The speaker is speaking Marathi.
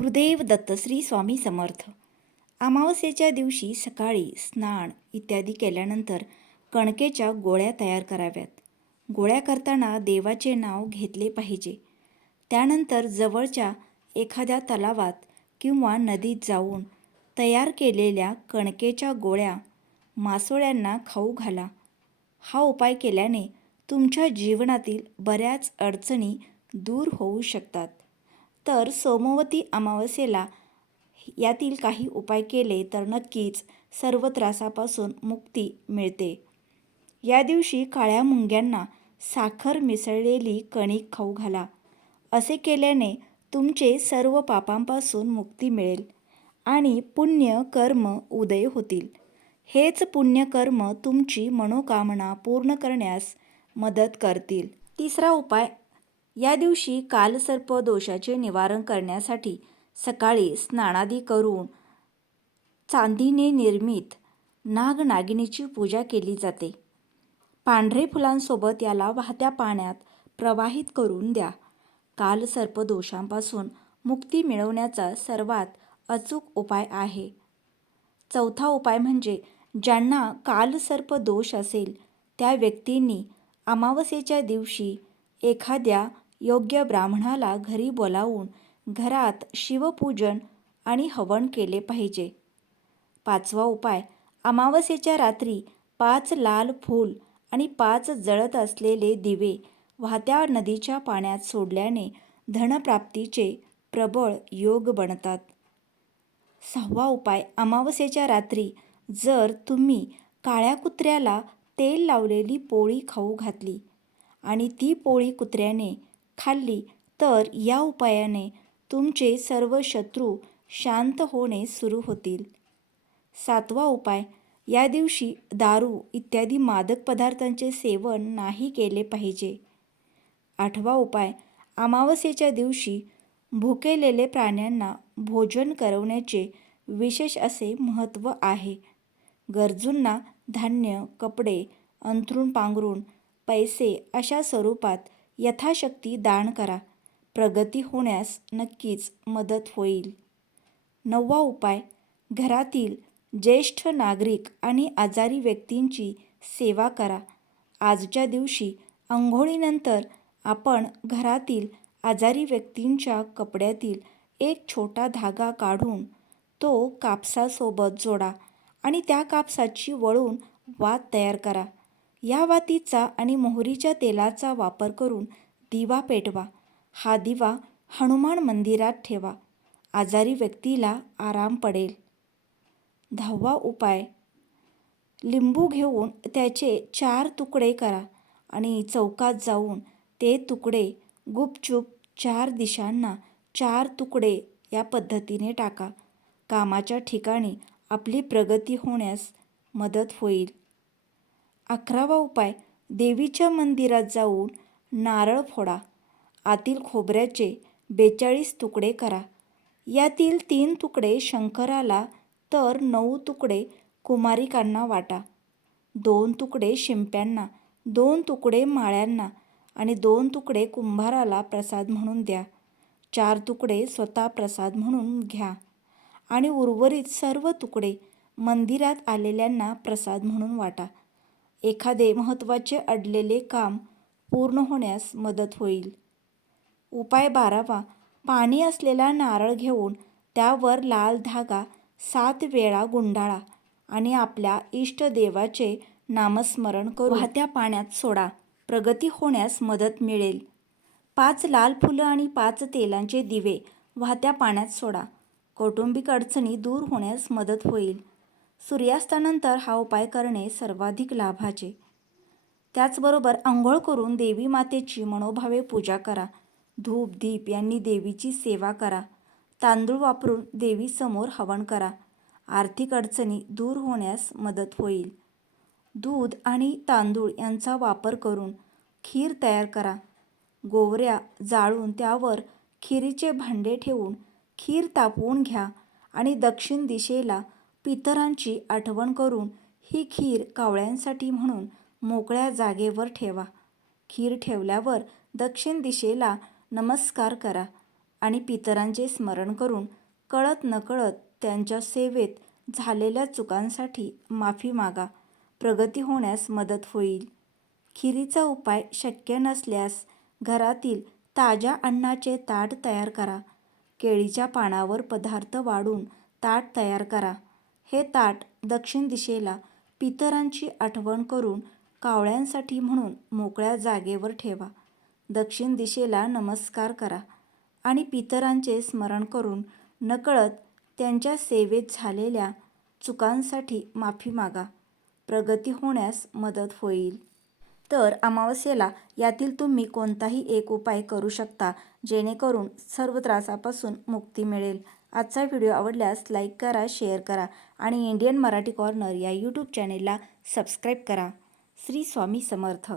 गुरुदेव दत्तश्री स्वामी समर्थ. अमावस्येच्या दिवशी सकाळी स्नान इत्यादी केल्यानंतर कणकेच्या गोळ्या तयार कराव्यात. गोळ्या करताना देवाचे नाव घेतले पाहिजे. त्यानंतर जवळच्या एखाद्या तलावात किंवा नदीत जाऊन तयार केलेल्या कणकेच्या गोळ्या मासोळ्यांना खाऊ घाला. हा उपाय केल्याने तुमच्या जीवनातील बऱ्याच अडचणी दूर होऊ शकतात. तर सोमवती अमावस्येला यातील काही उपाय केले तर नक्कीच सर्व त्रासापासून मुक्ती मिळते. या दिवशी काळ्या मुंग्यांना साखर मिसळलेली कणिक खाऊ घाला. असे केल्याने तुमचे सर्व पापांपासून मुक्ती मिळेल आणि पुण्य कर्म उदय होतील. हेच पुण्यकर्म तुमची मनोकामना पूर्ण करण्यास मदत करतील. तिसरा उपाय या दिवशी कालसर्प दोषाचे निवारण करण्यासाठी सकाळी स्नानादी करून चांदीने निर्मित नागनागिनीची पूजा केली जाते. पांढरे फुलांसोबत याला वाहत्या पाण्यात प्रवाहित करून द्या. कालसर्प दोषांपासून मुक्ती मिळवण्याचा सर्वात अचूक उपाय आहे. चौथा उपाय म्हणजे ज्यांना कालसर्प दोष असेल त्या व्यक्तींनी अमावस्येच्या दिवशी एखाद्या योग्य ब्राह्मणाला घरी बोलावून घरात शिवपूजन आणि हवन केले पाहिजे. पाचवा उपाय अमावस्येच्या रात्री पाच लाल फूल आणि पाच जळत असलेले दिवे वाहत्या नदीच्या पाण्यात सोडल्याने धनप्राप्तीचे प्रबळ योग बनतात. सहावा उपाय अमावस्येच्या रात्री जर तुम्ही काळ्या कुत्र्याला तेल लावलेली पोळी खाऊ घातली आणि ती पोळी कुत्र्याने खाल्ली तर या उपायाने तुमचे सर्व शत्रू शांत होणे सुरू होतील. सातवा उपाय या दिवशी दारू इत्यादी मादक पदार्थांचे सेवन नाही केले पाहिजे. आठवा उपाय अमावस्येच्या दिवशी भुकेलेले प्राण्यांना भोजन करवण्याचे विशेष असे महत्त्व आहे. गरजूंना धान्य कपडे अंथरूण पांघरूण पैसे अशा स्वरूपात यथाशक्ती दान करा. प्रगती होण्यास नक्कीच मदत होईल. नववा उपाय घरातील ज्येष्ठ नागरिक आणि आजारी व्यक्तींची सेवा करा. आजच्या दिवशी आंघोळीनंतर आपण घरातील आजारी व्यक्तींच्या कपड्यातील एक छोटा धागा काढून तो कापसासोबत जोडा आणि त्या कापसाची वळून वात तयार करा. या वातीचा आणि मोहरीच्या तेलाचा वापर करून दिवा पेटवा. हा दिवा हनुमान मंदिरात ठेवा. आजारी व्यक्तीला आराम पडेल. दहावा उपाय. लिंबू घेऊन त्याचे चार तुकडे करा आणि चौकात जाऊन ते तुकडे गुपचूप चार दिशांना चार तुकडे या पद्धतीने टाका. कामाच्या ठिकाणी आपली प्रगती होण्यास मदत होईल. अकरावा उपाय देवीच्या मंदिरात जाऊन नारळ फोडा. आतील खोबऱ्याचे बेचाळीस तुकडे करा. यातील तीन तुकडे शंकराला तर नऊ तुकडे कुमारिकांना वाटा. दोन तुकडे शिंप्यांना दोन तुकडे माळ्यांना आणि दोन तुकडे कुंभाराला प्रसाद म्हणून द्या. चार तुकडे स्वतः प्रसाद म्हणून घ्या. आणि उर्वरित सर्व तुकडे मंदिरात आलेल्यांना प्रसाद म्हणून वाटा. एखादे महत्त्वाचे अडलेले काम पूर्ण होण्यास मदत होईल. उपाय बारावा. पाणी असलेला नारळ घेऊन त्यावर लाल धागा सात वेळा गुंडाळा आणि आपल्या इष्टदेवाचे नामस्मरण करून वाहत्या पाण्यात सोडा. प्रगती होण्यास मदत मिळेल. पाच लाल फुलं आणि पाच तेलांचे दिवे वाहत्या पाण्यात सोडा. कौटुंबिक अडचणी दूर होण्यास मदत होईल. सूर्यास्तानंतर हा उपाय करणे सर्वाधिक लाभाचे. त्याचबरोबर आंघोळ करून देवी मातेची मनोभावे पूजा करा. धूप दीप यांनी देवीची सेवा करा. तांदूळ वापरून देवीसमोर हवन करा. आर्थिक अडचणी दूर होण्यास मदत होईल. दूध आणि तांदूळ यांचा वापर करून खीर तयार करा. गोवऱ्या जाळून त्यावर खिरीचे भांडे ठेवून खीर तापवून घ्या आणि दक्षिण दिशेला पितरांची आठवण करून ही खीर कावळ्यांसाठी म्हणून मोकळ्या जागेवर ठेवा. खीर ठेवल्यावर दक्षिण दिशेला नमस्कार करा आणि पितरांचे स्मरण करून कळत नकळत त्यांच्या सेवेत झालेल्या चुकांसाठी माफी मागा. प्रगती होण्यास मदत होईल. खिरीचा उपाय शक्य नसल्यास घरातील ताज्या अन्नाचे ताट तयार करा. केळीच्या पानावर पदार्थ वाढून ताट तयार करा. हे ताट दक्षिण दिशेला पितरांची आठवण करून कावळ्यांसाठी म्हणून मोकळ्या जागेवर ठेवा. दक्षिण दिशेला नमस्कार करा आणि पितरांचे स्मरण करून नकळत त्यांच्या सेवेत झालेल्या चुकांसाठी माफी मागा. प्रगती होण्यास मदत होईल. तर अमावस्येला यातील तुम्ही कोणताही एक उपाय करू शकता जेणेकरून सर्व त्रासापासून मुक्ती मिळेल. आजचा व्हिडिओ आवडल्यास लाईक करा शेअर करा आणि इंडियन मराठी कॉर्नर या यूट्यूब चॅनेलला सबस्क्राईब करा. श्री स्वामी समर्थ.